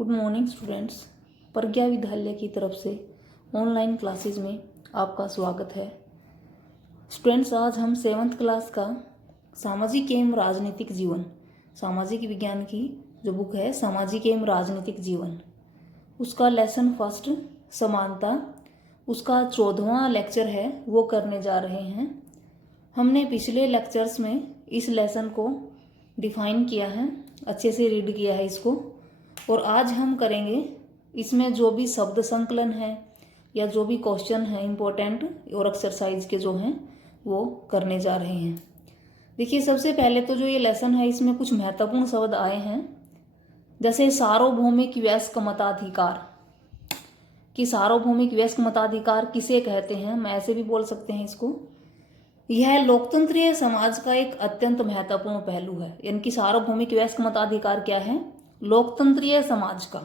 Good morning students. प्रज्ञा विद्यालय की तरफ से ऑनलाइन क्लासेज में आपका स्वागत है। स्टूडेंट्स, आज हम 7th क्लास का सामाजिक एवं राजनीतिक जीवन, सामाजिक विज्ञान की जो बुक है सामाजिक एवं राजनीतिक जीवन, उसका लेसन फर्स्ट समानता, उसका 14वां लेक्चर है वो करने जा रहे हैं। हमने पिछले लेक्चर्स में इस लेसन को डिफाइन किया है, अच्छे से रीड किया है इसको, और आज हम करेंगे इसमें जो भी शब्द संकलन है या जो भी क्वेश्चन है इम्पोर्टेंट और एक्सरसाइज के जो हैं वो करने जा रहे हैं। देखिए, सबसे पहले तो जो ये लेसन है इसमें कुछ महत्वपूर्ण शब्द आए हैं, जैसे सार्वभौमिक वयस्क मताधिकार। कि सार्वभौमिक वयस्क मताधिकार किसे कहते हैं, हम ऐसे भी बोल सकते हैं इसको। यह लोकतंत्रीय समाज का एक अत्यंत महत्वपूर्ण पहलू है। यानी कि सार्वभौमिक वयस्क मताधिकार क्या है? लोकतंत्रीय समाज का,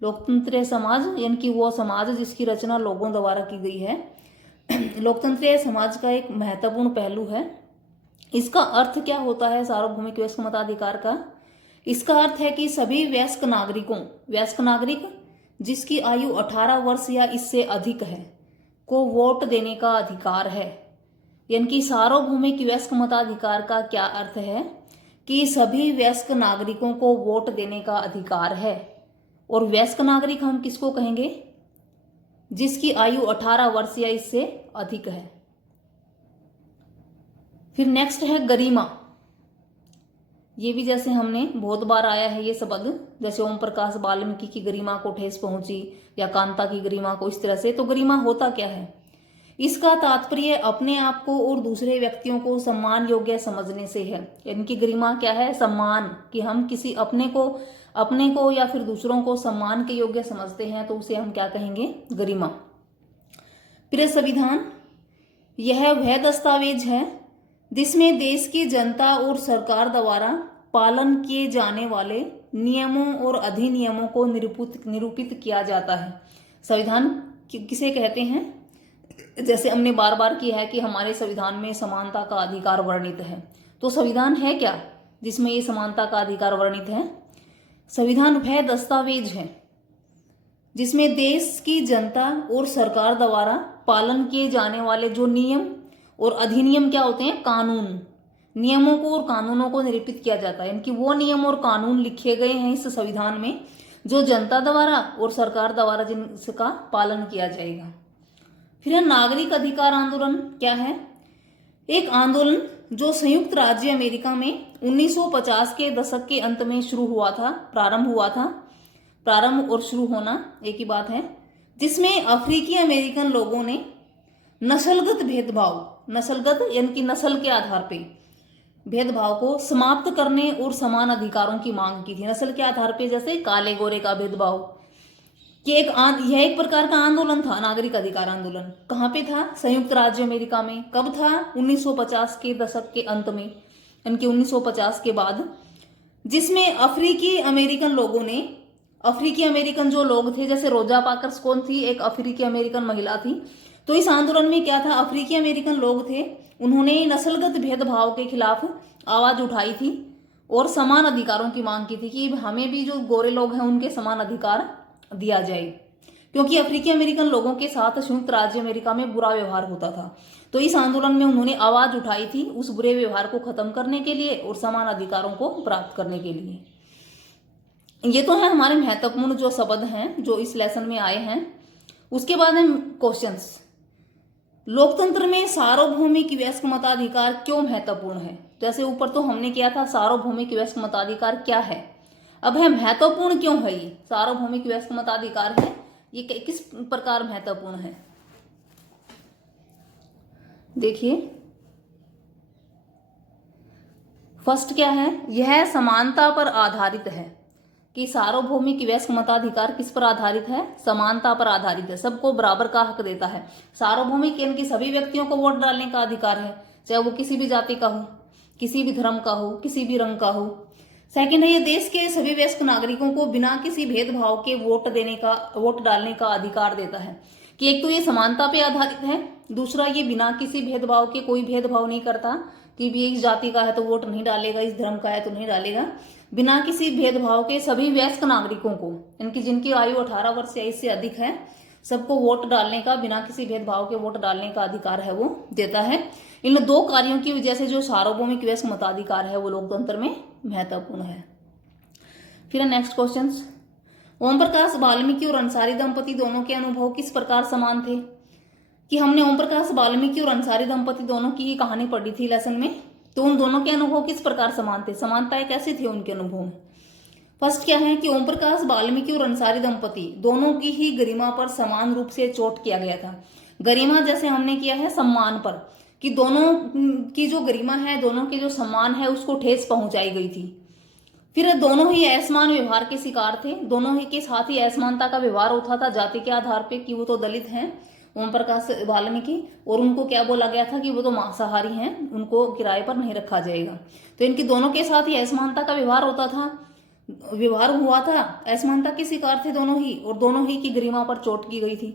लोकतंत्रीय समाज यानी कि वो समाज जिसकी रचना लोगों द्वारा की गई है। लोकतंत्रीय समाज का एक महत्वपूर्ण पहलू है। इसका अर्थ क्या होता है सार्वभौमिक वयस्क मताधिकार का? इसका अर्थ है कि सभी वयस्क नागरिकों, वयस्क नागरिक जिसकी आयु 18 वर्ष या इससे अधिक है, को वोट देने का अधिकार है। यानी कि सार्वभौमिक वयस्क मताधिकार का क्या अर्थ है कि सभी वयस्क नागरिकों को वोट देने का अधिकार है। और वयस्क नागरिक हम किसको कहेंगे? जिसकी आयु 18 वर्ष या इससे अधिक है। फिर नेक्स्ट है गरिमा। ये भी जैसे हमने बहुत बार आया है ये शब्द, जैसे ओम प्रकाश वाल्मीकि की गरिमा को ठेस पहुंची या कांता की गरिमा को, इस तरह से। तो गरिमा होता क्या है? इसका तात्पर्य अपने आप को और दूसरे व्यक्तियों को सम्मान योग्य समझने से है। यानी कि गरिमा क्या है? सम्मान, कि हम किसी अपने को या फिर दूसरों को सम्मान के योग्य समझते हैं तो उसे हम क्या कहेंगे? गरिमा। फिर संविधान, यह वह दस्तावेज है जिसमें देश की जनता और सरकार द्वारा पालन किए जाने वाले नियमों और अधिनियमों को निरूपित किया जाता है। संविधान किसे कहते हैं? जैसे हमने बार बार किया है कि हमारे संविधान में समानता का अधिकार वर्णित है। तो संविधान है क्या जिसमें ये समानता का अधिकार वर्णित है? संविधान वह दस्तावेज है जिसमें देश की जनता और सरकार द्वारा पालन किए जाने वाले जो नियम और अधिनियम क्या होते हैं? कानून, नियमों को और कानूनों को निरूपित किया जाता है। यानी कि वो नियम और कानून लिखे गए हैं इस संविधान में जो जनता द्वारा और सरकार द्वारा जिनका पालन किया जाएगा। फिर नागरिक अधिकार आंदोलन क्या है? एक आंदोलन जो संयुक्त राज्य अमेरिका में 1950 के दशक के अंत में शुरू हुआ था, प्रारंभ हुआ था। प्रारंभ और शुरू होना एक ही बात है। जिसमें अफ्रीकी अमेरिकन लोगों ने नस्लगत भेदभाव, नस्लगत यानी कि नस्ल के आधार पे भेदभाव को समाप्त करने और समान अधिकारों की मांग की थी। नस्ल के आधार पे, जैसे काले गोरे का भेदभाव, कि यह एक प्रकार का आंदोलन था, नागरिक अधिकार आंदोलन। कहाँ पे था? संयुक्त राज्य अमेरिका में। कब था? 1950 के दशक के अंत में, यानी कि 1950 के बाद। जिसमें अफ्रीकी अमेरिकन लोगों ने, अफ्रीकी अमेरिकन जो लोग थे, जैसे रोजा पार्कर्स कौन थी? एक अफ्रीकी अमेरिकन महिला थी। तो इस आंदोलन में क्या था? अफ्रीकी अमेरिकन लोग थे, उन्होंने नस्लगत भेदभाव के खिलाफ आवाज उठाई थी और समान अधिकारों की मांग की थी कि हमें भी जो गोरे लोग हैं उनके समान अधिकार दिया जाए, क्योंकि अफ्रीकी अमेरिकन लोगों के साथ संयुक्त राज्य अमेरिका में बुरा व्यवहार होता था। तो इस आंदोलन में उन्होंने आवाज उठाई थी उस बुरे व्यवहार को खत्म करने के लिए और समान अधिकारों को प्राप्त करने के लिए। ये तो है हमारे महत्वपूर्ण जो शब्द हैं जो इस लेसन में आए हैं। उसके बाद है क्वेश्चंस। लोकतंत्र में सार्वभौमिक वयस्क मताधिकार क्यों महत्वपूर्ण है? जैसे ऊपर तो हमने किया था सार्वभौमिक वयस्क मताधिकार क्या है, अब है महत्वपूर्ण क्यों है। ये सार्वभौमिक वयस्क मताधिकार है, ये किस प्रकार महत्वपूर्ण है? देखिए, फर्स्ट क्या है? यह समानता पर आधारित है। कि सार्वभौमिक वयस्क मताधिकार किस पर आधारित है? समानता पर आधारित है, सबको बराबर का हक देता है। सार्वभौमिक यानी कि सभी व्यक्तियों को वोट डालने का अधिकार है, चाहे वो किसी भी जाति का हो, किसी भी धर्म का हो, किसी भी रंग का हो। सेकंड है, ये देश के सभी वयस्क नागरिकों को बिना किसी भेदभाव के वोट डालने का अधिकार देता है। कि एक तो ये समानता पे आधारित है, दूसरा ये बिना किसी भेदभाव के, कोई भेदभाव नहीं करता कि भी इस जाति का है तो वोट नहीं डालेगा, इस धर्म का है तो नहीं डालेगा। बिना किसी भेदभाव के सभी वयस्क नागरिकों को, इनकी जिनकी आयु 18 वर्ष या इससे अधिक है, सबको वोट डालने का, बिना किसी भेदभाव के वोट डालने का अधिकार है वो देता है। इन दो कार्यों की वजह से जो सार्वभौमिक वयस्क मताधिकार है वो लोकतंत्र में महत्वपूर्ण है। फिर नेक्स्ट क्वेश्चन, ओम प्रकाश वाल्मीकि और अंसारी दंपति दोनों के अनुभव किस प्रकार समान थे? कि हमने ओम प्रकाश वाल्मीकि और अंसारी दंपति दोनों की कहानी पढ़ी थी लेसन में, तो उन दोनों के अनुभव किस प्रकार समान थे, समानताएं कैसी थी उनके अनुभव में? फर्स्ट क्या है कि ओम प्रकाश वाल्मीकि और अंसारी दंपति दोनों की ही गरिमा पर समान रूप से चोट किया गया था। गरिमा जैसे हमने किया है सम्मान पर, कि दोनों की जो गरिमा है, दोनों के जो सम्मान है उसको ठेस पहुंचाई गई थी। फिर दोनों ही असमान व्यवहार के शिकार थे, दोनों ही के साथ ही असमानता का व्यवहार होता था जाति के आधार पे, कि वो तो दलित हैं ओम प्रकाश वाल्मीकि, और उनको क्या बोला गया था कि वो तो मांसाहारी हैं, उनको किराए पर नहीं रखा जाएगा। तो इनकी दोनों के साथ ही असमानता का व्यवहार होता था, व्यवहार हुआ था, असमानता के शिकार थे दोनों ही, और दोनों ही की गरिमा पर चोट की गई थी।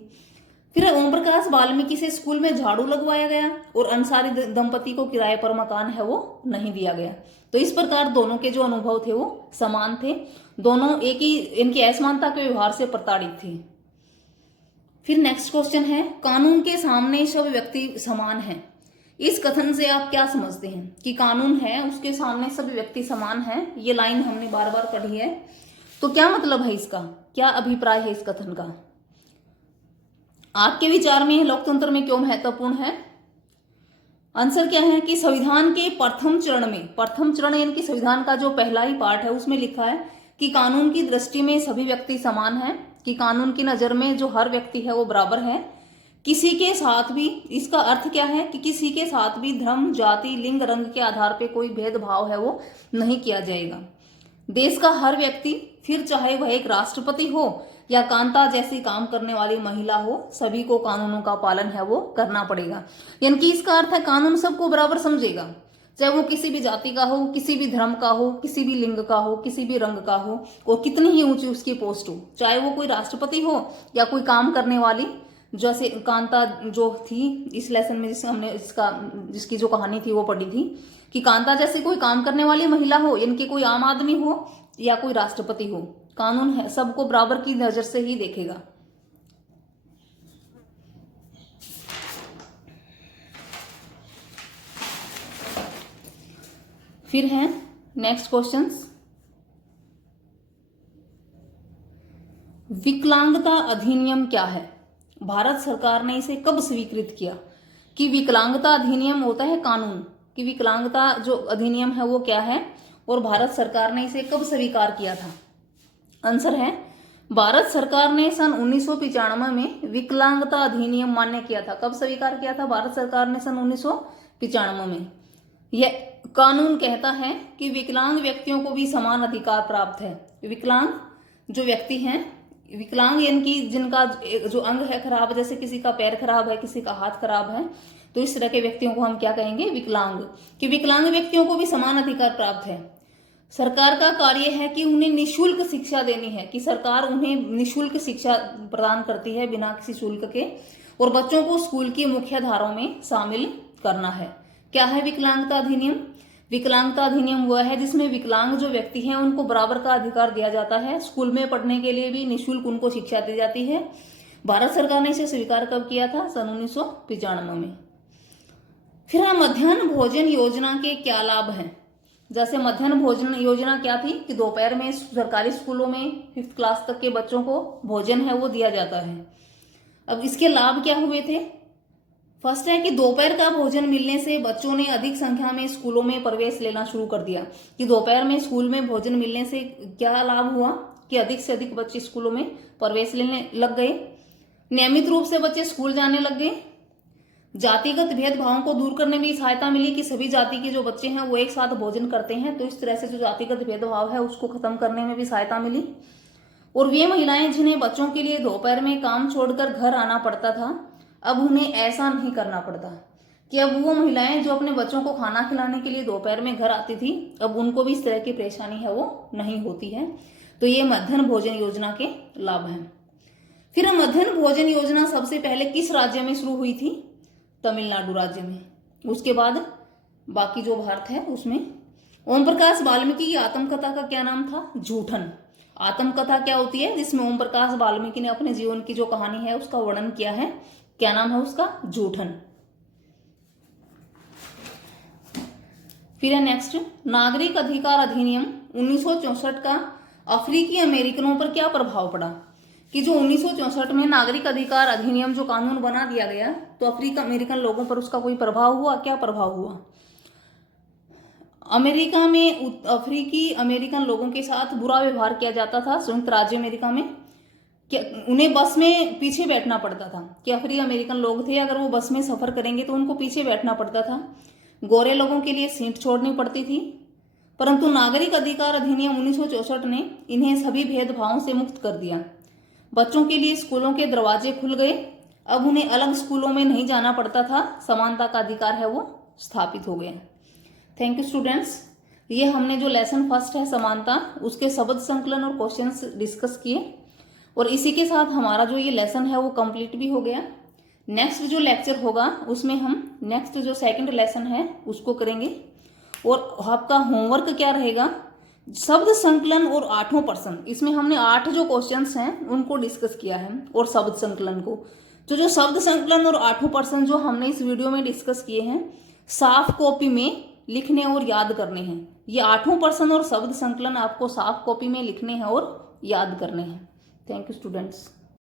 फिर ओम प्रकाश वाल्मीकि से स्कूल में झाड़ू लगवाया गया और अंसारी दंपति को किराए पर मकान है वो नहीं दिया गया। तो इस प्रकार दोनों के जो अनुभव थे वो समान थे, दोनों एक ही इनकी असमानता के व्यवहार से प्रताड़ित थे। फिर नेक्स्ट क्वेश्चन है, कानून के सामने सब व्यक्ति समान हैं। इस कथन से आप क्या समझते हैं कि कानून है उसके सामने सभी व्यक्ति समान हैं? ये लाइन हमने बार बार पढ़ी है, तो क्या मतलब है इसका, क्या अभिप्राय है इस कथन का? आपके विचार में लोकतंत्र में क्यों महत्वपूर्ण है? आंसर क्या है कि संविधान के प्रथम चरण में, प्रथम चरण यानी कि संविधान का जो पहला ही पार्ट है उसमें लिखा है कि कानून की दृष्टि में सभी व्यक्ति समान हैं, कि कानून की नजर में जो हर व्यक्ति है वो बराबर है, किसी के साथ भी, इसका अर्थ क्या है कि किसी के साथ भी धर्म, जाति, लिंग, रंग के आधार पे कोई भेदभाव है वो नहीं किया जाएगा। देश का हर व्यक्ति, फिर चाहे वह एक राष्ट्रपति हो या कांता जैसी काम करने वाली महिला हो, सभी को कानूनों का पालन है वो करना पड़ेगा। यानी कि इसका अर्थ है कानून सबको बराबर समझेगा, चाहे वो किसी भी जाति का हो, किसी भी धर्म का हो, किसी भी लिंग का हो, किसी भी रंग का हो, और कितनी ही ऊंची उसकी पोस्ट हो, चाहे वो कोई राष्ट्रपति हो या कोई काम करने वाली, जैसे कांता जो थी इस लेसन में जिससे हमने जिसकी जो कहानी थी वो पढ़ी थी, कि कांता जैसे कोई काम करने वाली महिला हो, इनके कोई आम आदमी हो या कोई राष्ट्रपति हो, कानून है सबको बराबर की नजर से ही देखेगा। फिर है नेक्स्ट क्वेश्चंस, विकलांगता अधिनियम क्या है? भारत सरकार ने इसे कब स्वीकृत किया? कि विकलांगता अधिनियम होता है कानून, कि विकलांगता जो अधिनियम है वो क्या है और भारत सरकार ने इसे कब स्वीकार किया था? आंसर है, भारत सरकार ने सन 1995 में विकलांगता अधिनियम मान्य किया था। कब स्वीकार किया था भारत सरकार ने? सन 1995 में। यह कानून कहता है कि विकलांग व्यक्तियों को भी समान अधिकार प्राप्त है। विकलांग जो व्यक्ति हैं, विकलांग यानी कि जिनका जो अंग है खराब, जैसे किसी का पैर खराब है, किसी का हाथ खराब है, तो इस तरह के व्यक्तियों को हम क्या कहेंगे? विकलांग। कि विकलांग व्यक्तियों को भी समान अधिकार प्राप्त है। सरकार का कार्य है कि उन्हें निःशुल्क शिक्षा देनी है, कि सरकार उन्हें निःशुल्क शिक्षा प्रदान करती है बिना किसी शुल्क के, और बच्चों को स्कूल की मुख्य धाराओं में शामिल करना है। क्या है विकलांगता अधिनियम? विकलांगता अधिनियम वह है जिसमें विकलांग जो व्यक्ति हैं उनको बराबर का अधिकार दिया जाता है, स्कूल में पढ़ने के लिए भी निःशुल्क उनको शिक्षा दी जाती है। भारत सरकार ने इसे स्वीकार कब किया था? सन 1995 में। फिर मध्याह्न भोजन योजना के क्या लाभ हैं? जैसे मध्याह्न भोजन योजना क्या थी कि दोपहर में सरकारी स्कूलों में 5th क्लास तक के बच्चों को भोजन है वो दिया जाता है। अब इसके लाभ क्या हुए थे? फर्स्ट है कि दोपहर का भोजन मिलने से बच्चों ने अधिक संख्या में स्कूलों में प्रवेश लेना शुरू कर दिया। कि दोपहर में स्कूल में भोजन मिलने से क्या लाभ हुआ कि अधिक से अधिक बच्चे स्कूलों में प्रवेश लेने लग गए, नियमित रूप से बच्चे स्कूल जाने लग गए। जातिगत भेदभावों को दूर करने में सहायता मिली कि सभी जाति के जो बच्चे हैं वो एक साथ भोजन करते हैं, तो इस तरह से जो जातिगत भेदभाव है उसको खत्म करने में भी सहायता मिली। और वे महिलाएं जिन्हें बच्चों के लिए दोपहर में काम छोड़कर घर आना पड़ता था, अब उन्हें ऐसा नहीं करना पड़ता। कि अब वो महिलाएं जो अपने बच्चों को खाना खिलाने के लिए दोपहर में घर आती थी, अब उनको भी इस तरह की परेशानी है वो नहीं होती है। तो ये मध्याह्न भोजन योजना के लाभ हैं। फिर मध्याह्न भोजन योजना सबसे पहले किस राज्य में शुरू हुई थी? तमिलनाडु राज्य में। उसके बाद बाकी जो भारत है उसमें ओम प्रकाश वाल्मीकि की आत्मकथा का क्या नाम था? जूठन। आत्मकथा क्या होती है? जिसमें ओम प्रकाश वाल्मीकि ने अपने जीवन की जो कहानी है उसका वर्णन किया है, क्या नाम है उसका? जूठन। फिर है नेक्स्ट, नागरिक अधिकार अधिनियम 1964 का अफ्रीकी अमेरिकनों पर क्या प्रभाव पड़ा? कि जो 1964 में नागरिक अधिकार अधिनियम जो कानून बना दिया गया, तो अफ्रीकी अमेरिकन लोगों पर उसका कोई प्रभाव हुआ? क्या प्रभाव हुआ? अमेरिका में अफ्रीकी अमेरिकन लोगों के साथ बुरा व्यवहार किया जाता था। संयुक्त राज्य अमेरिका में क्या उन्हें बस में पीछे बैठना पड़ता था? कि अफ्रीकी अमेरिकन लोग थे, अगर वो बस में सफर करेंगे तो उनको पीछे बैठना पड़ता था। गोरे लोगों के लिए सीट छोड़नी पड़ती थी। परंतु नागरिक अधिकार अधिनियम 1964 ने इन्हें सभी भेदभावों से मुक्त कर दिया। बच्चों के लिए स्कूलों के दरवाजे खुल गए। अब उन्हें अलग स्कूलों में नहीं जाना पड़ता था। समानता का अधिकार है वो स्थापित हो गया। Thank you students. ये हमने जो लेसन फर्स्ट है समानता, उसके शब्द संकलन और क्वेश्चंस डिस्कस किए, और इसी के साथ हमारा जो ये लेसन है वो कंप्लीट भी हो गया। नेक्स्ट जो लेक्चर होगा उसमें हम नेक्स्ट जो सेकंड लेसन है उसको करेंगे। और आपका होमवर्क क्या रहेगा? शब्द संकलन और 8वां प्रश्न, इसमें हमने 8 जो क्वेश्चंस हैं उनको डिस्कस किया है, और शब्द संकलन को जो शब्द संकलन और 8वां प्रश्न जो हमने इस वीडियो में डिस्कस किए हैं, साफ कॉपी में लिखने और याद करने हैं। ये 8वां प्रश्न और शब्द संकलन आपको साफ कॉपी में लिखने हैं और याद करने हैं। Thank you students.